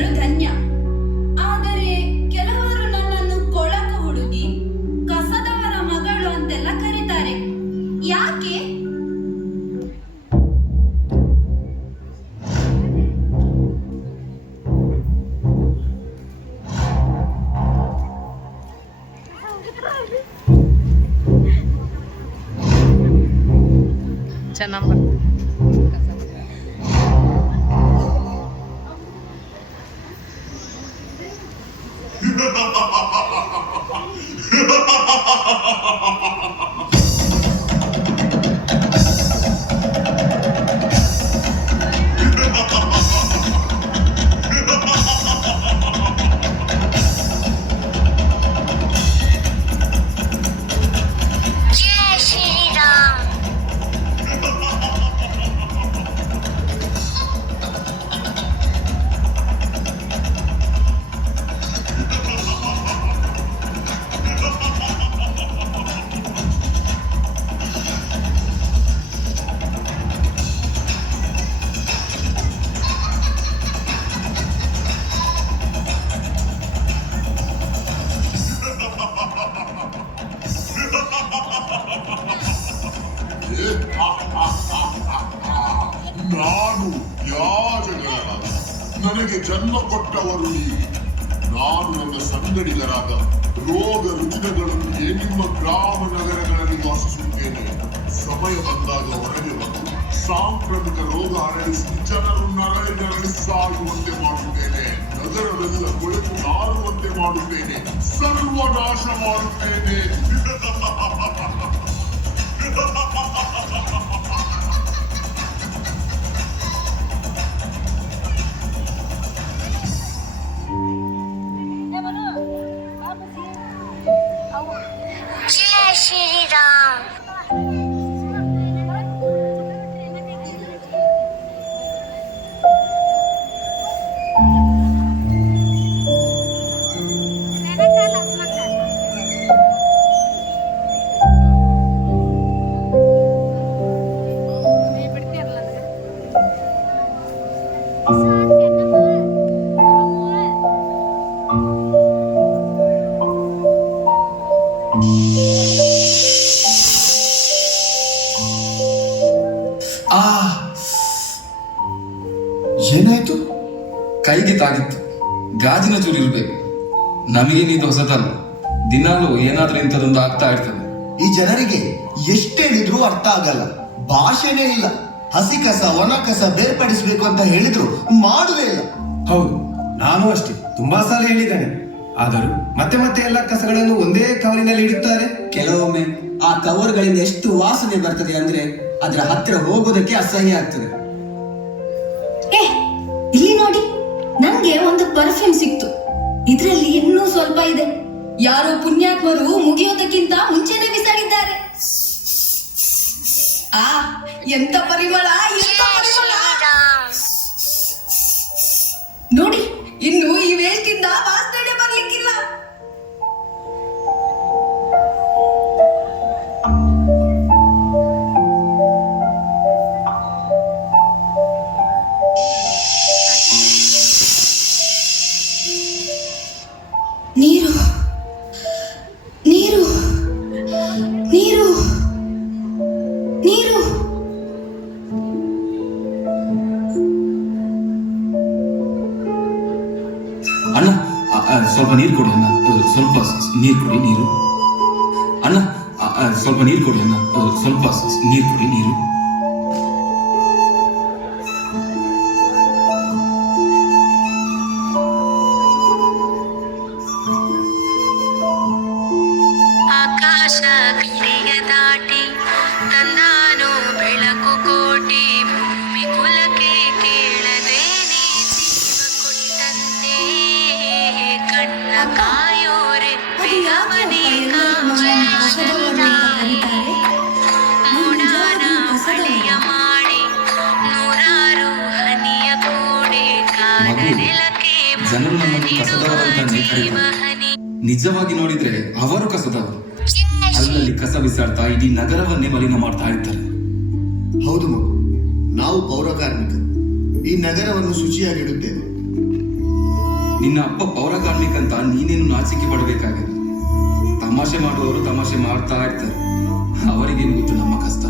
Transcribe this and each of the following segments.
ಹೆಸರು ಧನ್ಯ. ಆದರೆ ಕೆಲವರು ನನ್ನನ್ನು ಕೊಳಕು ಹುಡುಗಿ, ಕಸದವರ ಮಗಳು ಅಂತೆಲ್ಲ ಕರೀತಾರೆ. ಯಾಕೆ? ಚೆನ್ನಾಗಿ ನಾನು ಯಾಜಕರಾದ ನನಗೆ ಜನ್ಮ ಕೊಟ್ಟವರು ನೀವು. ನಾನು ನನ್ನ ಸಂಗಡಿಗರಾದ ರೋಗ ರುಜಿನಗಳೊಂದಿಗೆ ನಿಮ್ಮ ಗ್ರಾಮ ನಗರಗಳಲ್ಲಿ ವಾಸಿಸುತ್ತೇನೆ. ಸಮಯ ಬಂದಾಗ ಹೊರಗೆ ಬಂದು ಸಾಂಕ್ರಾಮಿಕ ರೋಗ ಹರಡಿಸಿ ಜನರು ನರಳಿ ಸಾಗುವಂತೆ ಮಾಡುತ್ತೇನೆ. ನಗರವೆಲ್ಲ ಕೊಳೆತು ನಾರುವಂತೆ ಮಾಡುತ್ತೇನೆ. ಸರ್ವನಾಶ ಮಾಡುತ್ತೇನೆ. जय श्री राम। ಏನಾಯ್ತು? ಕೈಗೆ ತಾಗಿತ್ತು. ಗಾಜಿನ ಚೂರು ಇರ್ಬೇಕು. ನಮಗೇನಿದು ಹೊಸತಲ್ಲ. ದಿನಾಲೂ ಏನಾದ್ರೂ ಇಂಥದೊಂದು ಆಗ್ತಾ ಇರ್ತದೆ. ಈ ಜನರಿಗೆ ಎಷ್ಟು ಹೇಳಿದ್ರು ಅರ್ಥ ಆಗಲ್ಲ. ಭಾಷೆನೇ ಇಲ್ಲ. ಹಸಿ ಕಸ ಒಣ ಕಸ ಬೇರ್ಪಡಿಸಬೇಕು ಅಂತ ಹೇಳಿದ್ರು ಮಾಡುದೇ ಇಲ್ಲ. ಹೌದು, ನಾನು ಅಷ್ಟೇ ತುಂಬಾ ಸಲ ಹೇಳಿದ್ದೇನೆ. ಆದರೂ ಮತ್ತೆ ಮತ್ತೆ ಎಲ್ಲ ಕಸಗಳನ್ನು ಒಂದೇ ಕವರಿನಲ್ಲಿ ಇಡುತ್ತಾರೆ. ಕೆಲವೊಮ್ಮೆ ಆ ಕವರ್ಗಳಿಂದ ಎಷ್ಟು ವಾಸನೆ ಬರ್ತದೆ ಅಂದ್ರೆ ಅದರ ಹತ್ತಿರ ಹೋಗೋದಕ್ಕೆ ಅಸಹ್ಯ ಆಗ್ತದೆ. ಇಲ್ಲಿ ನೋಡಿ, ನಂಗೆ ಒಂದು ಪರ್ಫ್ಯೂಮ್ ಸಿಕ್ತು. ಇದ್ರಲ್ಲಿ ಇನ್ನೂ ಸ್ವಲ್ಪ ಇದೆ. ಯಾರೋ ಪುಣ್ಯಾತ್ಮರು ಮುಗಿಯೋದಕ್ಕಿಂತ ಮುಂಚೆನೆ ಬಿಸಾಡಿದ್ದಾರೆ. ಎಂತ ಪರಿಮಳ, ಎಂತ ಪರಿಮಳ! ನೋಡಿ, ಇನ್ನು ಈ ವೇಸ್ಟ್ ಇಂದ ವಾಸನೆ ಬರ್ಲಿಕ್ಕಿಲ್ಲ. ನೀರು ನೀರು ನೀರು ನೀರು ಅಣ್ಣ, ಸ್ವಲ್ಪ ನೀರು ಕೊಡಿ ಅಣ್ಣ. ಸ್ವಲ್ಪ ನೀರು ಕೊಡಿ. ನೀರು ಅಣ್ಣ, ಸ್ವಲ್ಪ ನೀರು ಕೊಡಿ ಅಣ್ಣ. ಸ್ವಲ್ಪ ನೀರು ಕೊಡಿ. ನೀರು ಆಕಾಶ ಗಿರಿಯ ದಾಟಿ ತಂದಾನು ಬೆಳಕು ಕೋಟಿ. ಭೂಮಿ ಕುಲಕ್ಕೆ ಕೇಳದೇನೆ ಜೀವ ಕೊಟ್ಟಂತೆ. ಕಣ್ಣ ಕಾಯೋರೆ ಪ್ರಿಯವನೇ ಮೂಡಾನ ಬಳಿಯ ಮಾಡಿ ನೂರಾರು ಹನಿಯ ಕೂಡೆ ಕಾಲ ನೆಲಕ್ಕೆ ಜನರು ನಮ್ಮನ್ನು ಕಸದವರಂತಾನೆ ಕರೀತಾರೆ. ನಿಜವಾಗಿ ನೋಡಿದ್ರೆ ಅವರು ಕಸದವರು. ಅಲ್ಲಲ್ಲಿ ಕಸ ಬಿಸಾಡ್ತಾ ಇಡೀ ನಗರವನ್ನೇ ಮಲಿನ ಮಾಡ್ತಾ ಇರ್ತಾರೆ. ಹೌದು ಮಗು, ನಾವು ಪೌರ ಕಾರ್ಮಿಕರು. ಈ ನಗರವನ್ನು ಶುಚಿಯಾಗಿಡುತ್ತೇವೆ. ನಿನ್ನ ಅಪ್ಪ ಪೌರ ಕಾರ್ಮಿಕ ಅಂತ ನೀನೇನು ನಾಚಿಕೆ ಪಡಬೇಕಾಗಿಲ್ಲ. ತಮಾಷೆ ಮಾಡುವವರು ತಮಾಷೆ ಮಾಡ್ತಾ ಇರ್ತಾರೆ, ಅವರಿಗೇನು ಗೊತ್ತು ನಮ್ಮ ಕಷ್ಟ.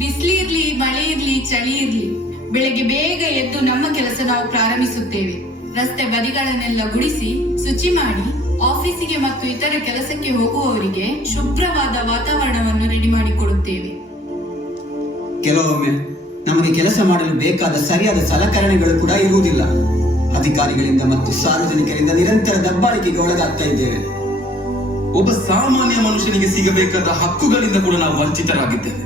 ಬಿಸಿಲಿರ್ಲಿ, ಮಳೆ ಇರ್ಲಿ, ಚಳಿ ಇರ್ಲಿ, ಬೆಳಗ್ಗೆ ಬೇಗ ಎದ್ದು ನಮ್ಮ ಕೆಲಸ ನಾವು ಪ್ರಾರಂಭಿಸುತ್ತೇವೆ. ರಸ್ತೆ ಬದಿಗಳನ್ನೆಲ್ಲ ಗುಡಿಸಿ ಶುಚಿ ಮಾಡಿ ಆಫೀಸಿಗೆ ಮತ್ತು ಇತರ ಕೆಲಸಕ್ಕೆ ಹೋಗುವವರಿಗೆ ಶುಭ್ರವಾದ ವಾತಾವರಣವನ್ನು ರೆಡಿ ಮಾಡಿಕೊಡುತ್ತೇವೆ. ಕೆಲವೊಮ್ಮೆ ನಮಗೆ ಕೆಲಸ ಮಾಡಲು ಬೇಕಾದ ಸರಿಯಾದ ಸಲಕರಣೆಗಳು ಕೂಡ ಇರುವುದಿಲ್ಲ. ಅಧಿಕಾರಿಗಳಿಂದ ಮತ್ತು ಸಾರ್ವಜನಿಕರಿಂದ ನಿರಂತರ ದಬ್ಬಾಳಿಕೆಗೆ ಒಳಗಾಗ್ತಾ ಇದ್ದೇವೆ. ಒಬ್ಬ ಸಾಮಾನ್ಯ ಮನುಷ್ಯನಿಗೆ ಸಿಗಬೇಕಾದ ಹಕ್ಕುಗಳಿಂದ ಕೂಡ ನಾವು ವಂಚಿತರಾಗಿದ್ದೇವೆ.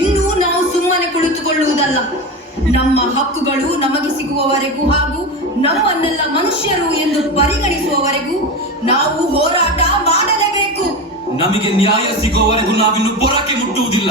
ಇನ್ನೂ ನಾವು ಸುಮ್ಮನೆ ಕುಳಿತುಕೊಳ್ಳುವುದಲ್ಲ. ನಮ್ಮ ಹಕ್ಕುಗಳು ನಮಗೆ ಸಿಗುವವರೆಗೂ ಹಾಗೂ ನಮ್ಮನ್ನೆಲ್ಲ ಮನುಷ್ಯರು ಎಂದು ಪರಿಗಣಿಸುವವರೆಗೂ ನಾವು ಹೋರಾಟ ಮಾಡಲೇಬೇಕು. ನಮಗೆ ನ್ಯಾಯ ಸಿಗುವವರೆಗೂ ನಾವಿನ್ನು ಪೊರಕೆ ಮುಟ್ಟುವುದಿಲ್ಲ.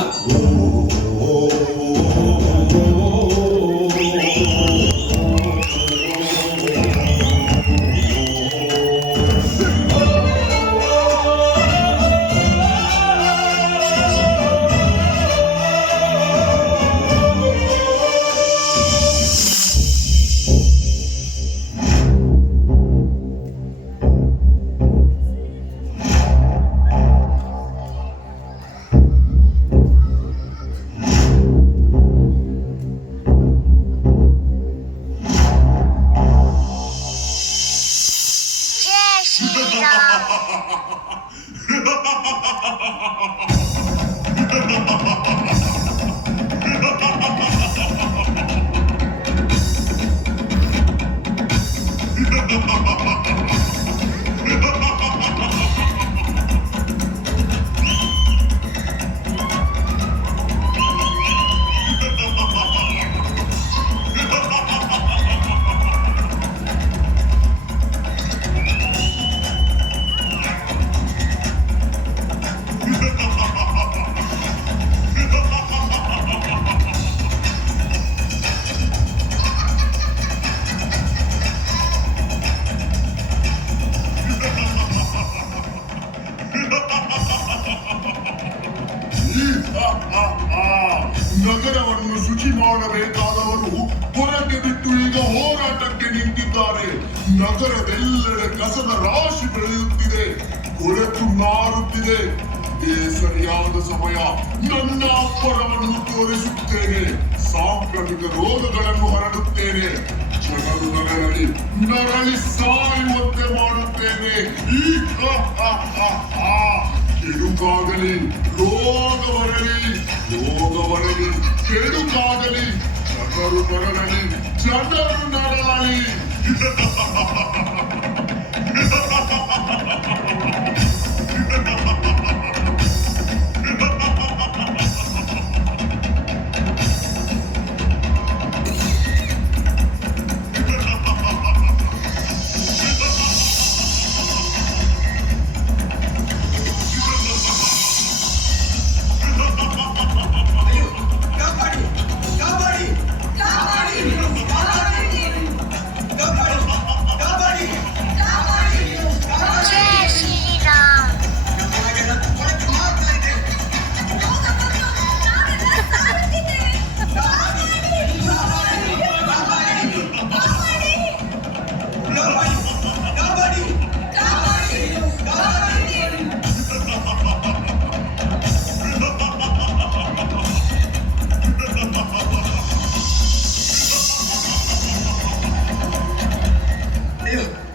ಜೈ ಶ್ರೀರಾಮ್. ನಗರವನ್ನು ಶುಚಿ ಮಾಡಬೇಕಾದವರು ಹೊರಗೆ ಬಿಟ್ಟು ಈಗ ಹೋರಾಟಕ್ಕೆ ನಿಂತಿದ್ದಾರೆ. ನಗರದೆಲ್ಲೆಡೆ ಕಸದ ರಾಶಿ ಬೆಳೆಯುತ್ತಿದೆ, ಕೊಳೆತು ನಾರುತ್ತಿದೆ. ಇದೇ ಸರಿಯಾದ ಸಮಯ. ನನ್ನ ಅಪ್ಪರವನ್ನು ತೋರಿಸುತ್ತೇನೆ, ಸಾಂಕ್ರಾಮಿಕ ರೋಗಗಳನ್ನು ಹರಡುತ್ತೇನೆ, ಜನರು ನರಳಿ ಸಾಯುವಂತೆ ಮಾಡುತ್ತೇನೆ. ಕೆಡುಕಾಗಲಿ, ರೋಗವರಲಿ, ರೋಗವರಲಿ, ಕೆಡುಕಾಗಲಿ, ಜನರು ನರಳಲಿ, ಜನರು ನರಳಲಿ. ಜೈ ಶ್ರೀರಾಮ್.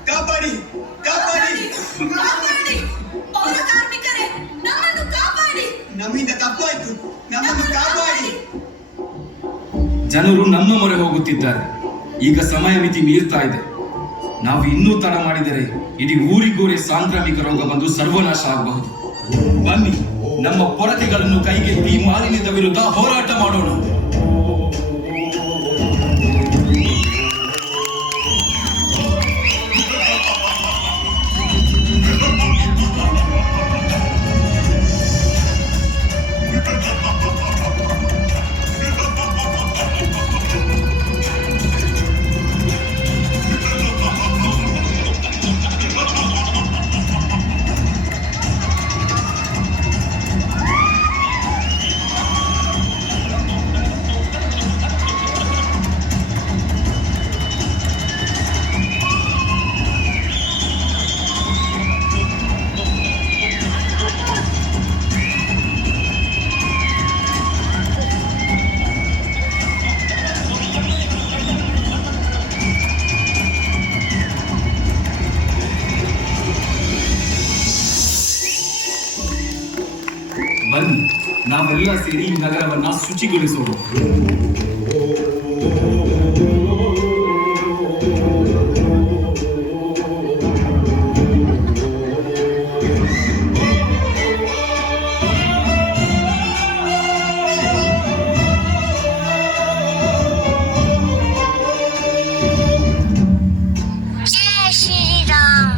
ಕಾಪಾಡಿ, ಕಾಪಾಡಿ, ಪೌರ ಕಾರ್ಮಿಕರೇ, ನಮ್ಮನ್ನು ಕಾಪಾಡಿ. ನಮ್ಮಿಂದ ತಪ್ಪಾಯ್ತು, ನಮ್ಮನ್ನು ಕಾಪಾಡಿ. ಜನರು ನಮ್ಮ ಮೊರೆ ಹೋಗುತ್ತಿದ್ದಾರೆ. ಈಗ ಸಮಯ ಮಿತಿ ಮೀರ್ತಾ ಇದೆ. ನಾವು ಇನ್ನೂ ತಡ ಮಾಡಿದರೆ ಇಡೀ ಊರಿಗೂರೇ ಸಾಂಕ್ರಾಮಿಕ ರೋಗ ಬಂದು ಸರ್ವನಾಶ ಆಗಬಹುದು. ಬನ್ನಿ, ನಮ್ಮ ಪೊರಕೆಗಳನ್ನು ಕೈಗೆತ್ತಿ ಮಾಲಿನ್ಯದ ವಿರುದ್ಧ ಹೋರಾಟ ಮಾಡೋಣ. ನಾವೆಲ್ಲ ಸೇರಿ ಈ ನಗರವನ್ನ ಶುಚಿಗೊಳಿಸೋಣ. जय श्री राम।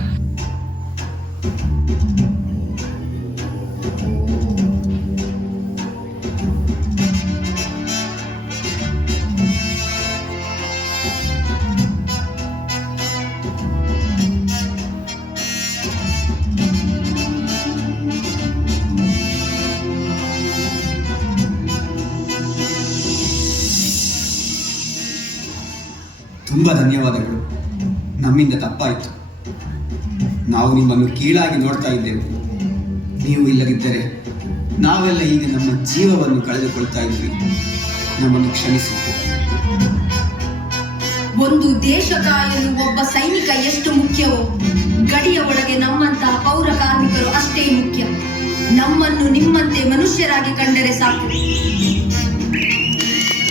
ತುಂಬಾ ಧನ್ಯವಾದಗಳು. ನಮ್ಮಿಂದ ತಪ್ಪಾಯಿತು. ನಾವು ನಿಮ್ಮನ್ನು ಕೀಳಾಗಿ ನೋಡ್ತಾ ಇದ್ದೆವು. ನೀವು ಇಲ್ಲದಿದ್ದರೆ ನಾವೆಲ್ಲ ಈಗ ನಮ್ಮ ಜೀವವನ್ನು ಕಳೆದುಕೊಳ್ತಾ ಇದ್ವಿ. ನಮ್ಮನ್ನು ಕ್ಷಮಿಸಿ. ಒಂದು ದೇಶ ಕಾಯಲು ಒಬ್ಬ ಸೈನಿಕ ಎಷ್ಟು ಮುಖ್ಯವೋ, ಗಡಿಯ ಒಳಗೆ ನಮ್ಮಂತಹ ಪೌರ ಕಾರ್ಮಿಕರು ಅಷ್ಟೇ ಮುಖ್ಯ. ನಮ್ಮನ್ನು ನಿಮ್ಮಂತೆ ಮನುಷ್ಯರಾಗಿ ಕಂಡರೆ ಸಾಕು.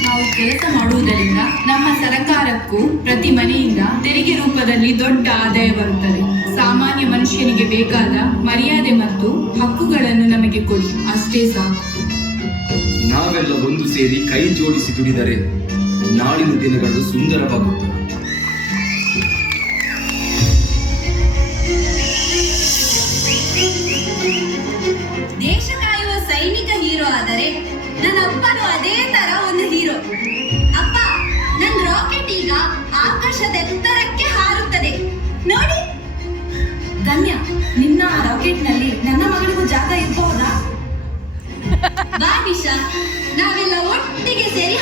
ನಾವು ಕೆಲಸ ಮಾಡುವುದರಿಂದ ನಮ್ಮ ಸರ್ಕಾರಕ್ಕೂ ಪ್ರತಿ ಮನೆಯಿಂದ ತೆರಿಗೆ ರೂಪದಲ್ಲಿ ದೊಡ್ಡ ಆದಾಯ ಬರುತ್ತದೆ. ಸಾಮಾನ್ಯ ಮನುಷ್ಯನಿಗೆ ಬೇಕಾದ ಮರ್ಯಾದೆ ಮತ್ತು ಹಕ್ಕುಗಳನ್ನು ನಮಗೆ ಕೊಡಿ, ಅಷ್ಟೇ ಸಾಕು. ನಾವೆಲ್ಲ ಒಂದು ಸೇರಿ ಕೈ ಜೋಡಿಸಿ ದುಡಿದರೆ ನಾಳಿನ ದಿನಗಳು ಸುಂದರವಾಗುತ್ತವೆ. ದೇಶ ಕಾಯುವ ಸೈನಿಕ ಹೀರೋ ಆದರೆ ನನ್ನ ಅಪ್ಪನು ಅದೇ ತರ ಒಂದು ಹೀರೋ. ಅಪ್ಪ, ನನ್ನ ರಾಕೆಟ್ ಈಗ ಆಕಾಶದ ಎತ್ತರಕ್ಕೆ ಹಾರುತ್ತದೆ ನೋಡಿ. ಧನ್ಯ, ನಿನ್ನ ರಾಕೆಟ್ ನಲ್ಲಿ ನನ್ನ ಮಗಳಿಗೂ ಜಾಗ ಇರಬಹುದಾ? ಬಾ ನಿಶಾ, ನಾವೆಲ್ಲ ಒಟ್ಟಿಗೆ ಸೇರಿ